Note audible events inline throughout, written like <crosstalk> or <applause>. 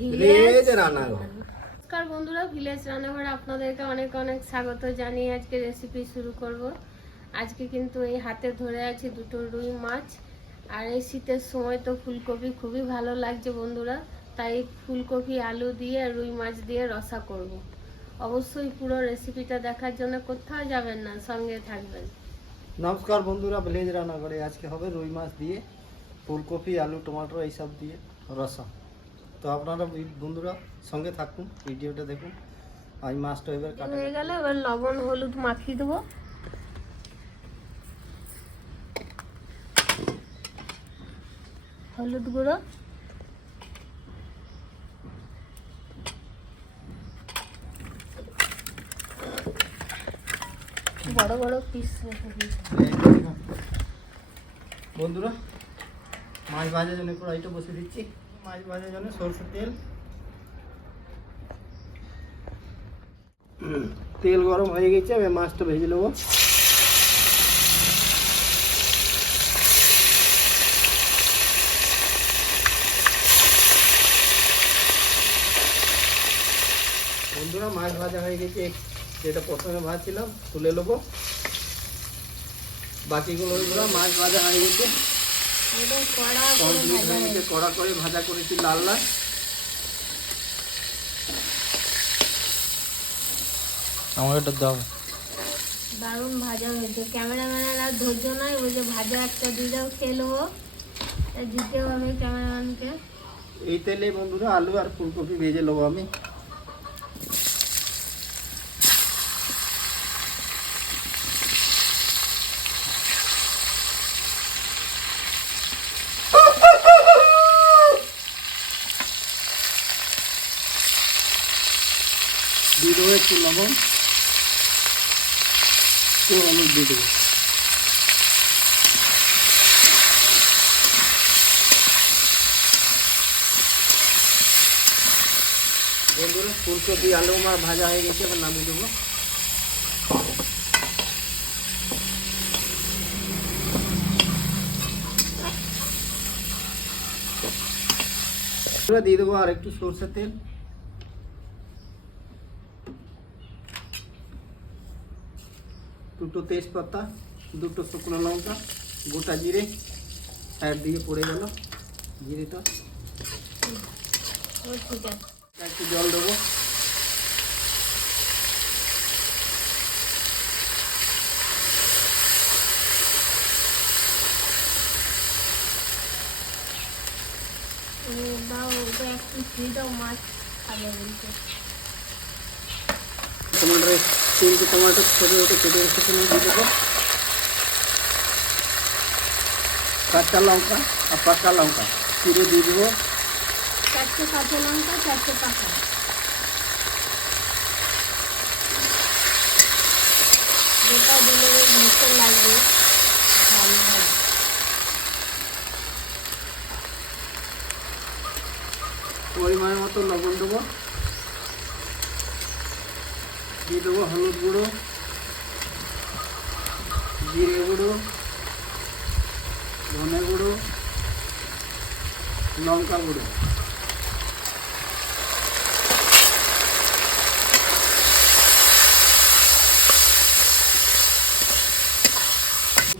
Village রান্নাঘর। নমস্কার বন্ধুরা ভিলেজ রান্নাঘরে আপনাদেরকে অনেক অনেক স্বাগত জানিয়ে আজকে রেসিপি শুরু করব। আজকে কিন্তু এই হাতে ধরে আছি দুটো রুই মাছ আর এই শীতের সময় তো ফুলকপি খুবই ভালো লাগছে বন্ধুরা তাই ফুলকপি আলু দিয়ে রুই মাছ দিয়ে রসা করব। অবশ্যই পুরো রেসিপিটা দেখার জন্য কোথাও যাবেন না সঙ্গে থাকবেন। নমস্কার বন্ধুরা ভিলেজ রান্নাঘরে আজকে হবে রুই মাছ দিয়ে ফুলকপি আলু টমেটো এইসব দিয়ে রসা। তো আপনারা বন্ধুরা সঙ্গে থাকুন ভিডিওটা দেখুন। আমি মাছটা এবার কাটা হয়ে গেল এবার লবণ হলুদ মাখিয়ে দেবো। হলুদ গুঁড়ো। বড় বড় পিস বন্ধুরা মাছ ভাজার জন্য কড়াইটা বসে দিচ্ছি। মাছ ভাজার জন্য সরষের তেল। তেল গরম হয়ে গেছে আমি মাছটা ভেজে নেব। বন্ধুরা, মাছ ভাজা হয়ে গেছে। যেটা প্রথমে ভাজছিলাম, তুলে নেব। বাকিগুলো মাছ ভাজা হয়ে গেছে। একদম কড়া করে ভাজা গেছে কড়া করে ভাজা করেছি লাল লাল। আমার এটা দাও। দারুণ ভাজা হয়েছে। ক্যামেরাম্যানের আর ধৈর্য নয় ওই যে ভাজা একটা দিয়ে দাও খেয়ে নেব। তাই দিতে ক্যামেরাম্যানকে। এই তেলে বন্ধুরা আলু আর ফুলকপি ভেজে নেব আমি দিয়ে দেবো একটু লবণ। একটু হলুদ দিয়ে দেবো। বন্ধুরা, ফুলকপি, আলু আমার ভাজা হয়ে গেছে, এবার নামিয়ে দেবো। দিয়ে দেবো আর একটু সরষের তেল। দুটো তেজপাতা দুটো শুকনো লঙ্কা গোটা জিরে আর দিয়ে পড়ে গেল জিরেটা। ও ঠিক আছে একটু জল দেবো। ও দাও ওটা একটু দিয়ে দাও মাছ খাবে বলতে টমাটোর তিনটে টমাটো ছোটো ছোটো কেটে রেখেছিলাম দিয়ে দেবো কাঁচা লঙ্কা আর পাকা লঙ্কা। চিড়ে দিয়ে দেবো। চারটে কাঁচা লঙ্কা চারটে পাকা যেটা দিলে মুখে লাগবে। ভালো ভালো পরিমাণ মতো লবণ দেবো। দিয়ে দেবো হলুদ গুঁড়ো, জিরে গুঁড়ো, ধনে গুঁড়ো, লঙ্কা গুঁড়ো।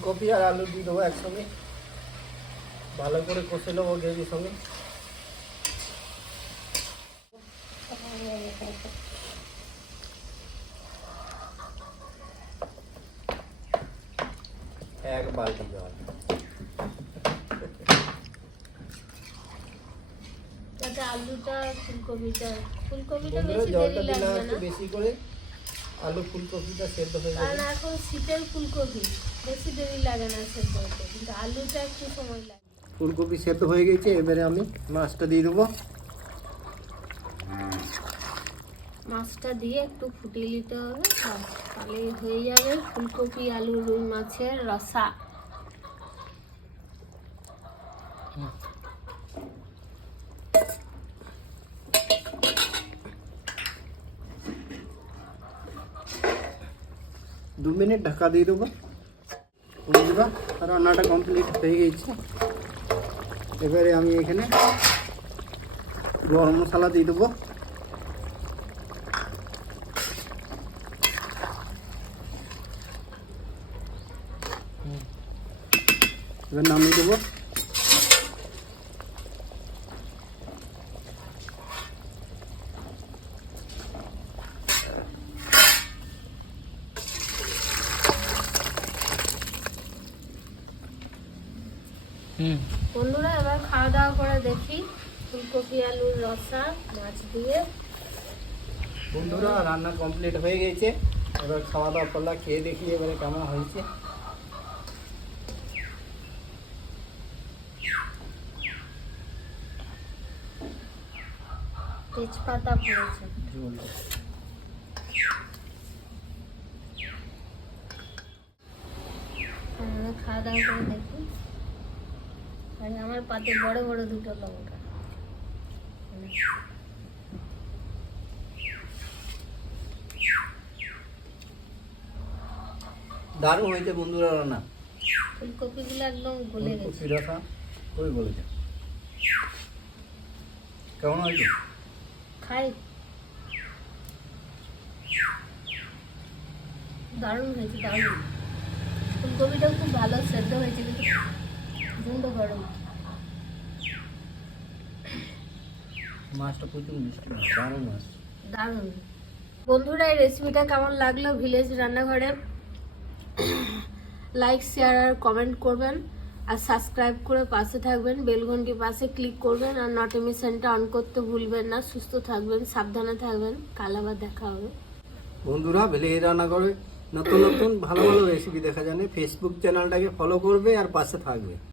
কপি আর আলু দিয়ে দেবো একসঙ্গে। ভালো করে কষে নেব গ্রেভির সঙ্গে। এক বালতি জল। আলুটা ফুলকপিটা ফুলকপিটা বেশি জলটা দেরি লাগবে একটু না। বেশি করে আলু ফুলকপিটা সেদ্ধ হয়ে কারণ এখন শীতের ফুলকপি বেশি দেরি লাগে না সেদ্ধ হতে। কিন্তু আলুটা একটু সময় লাগে। ফুলকপি সেদ্ধ হয়ে গেছে এবারে আমি মাছটা দিয়ে দেবো। মাছটা দিয়ে একটু ফুটিয়ে নিতে হবে। তাহলেই হয়ে যাবে ফুলকপি, আলু, রুই মাছের রসা। দু মিনিট ঢাকা দিয়ে দেবো। রান্নাটা কমপ্লিট হয়ে গেছে। এবারে আমি এখানে গরম মশলা দিয়ে দেবো। এবার নামিয়ে দেবো। হুম। বন্ধুরা এবার খাওয়া দাওয়া করে দেখি। ফুলকপি আলুর রসা মাছ দিয়ে। বন্ধুরা রান্না কমপ্লিট হয়ে গেছে। এবার খাওয়া দাওয়া করলা খেয়ে দেখি এবারে কেমন হয়েছে। তেজপাতা পড়েছে খাওয়া দাওয়া করে দেখি। আর আমার পাতে বড় বড় দুটো লঙ্কা। দারুণ হয়েছে বন্ধুরা রান্না। ফুলকপিগুলো একদম গলে গেছে। ফুলকপি খুবই বলেছে কেমন হয়েছে? খাই দারুণ হয়েছে দারুণ। ফুলকপিটাও খুব ভালো সেদ্ধ হয়েছে কিন্তু প্রচণ্ড গরম। মাছটা প্রচুর মিষ্টি দারুণ মাছ। দারুণ। বন্ধুরা এই রেসিপিটা কেমন লাগল ভিলেজ রান্নাঘরে? <coughs> লাইক শেয়ার আর কমেন্ট করবেন। আর সাবস্ক্রাইব করে পাশে থাকবেন বেলঘন্টি পাশে ক্লিক করবেন আর নোটিফিকেশনটা অন করতে ভুলবেন না। সুস্থ থাকবেন, সাবধানে থাকবেন। কাল আবার দেখা হবে। বন্ধুরা বেলে এই রান্না করে নতুন নতুন ভালো ভালো রেসিপি দেখা জানে। ফেসবুক চ্যানেলটাকে ফলো করবে আর পাশে থাকবে।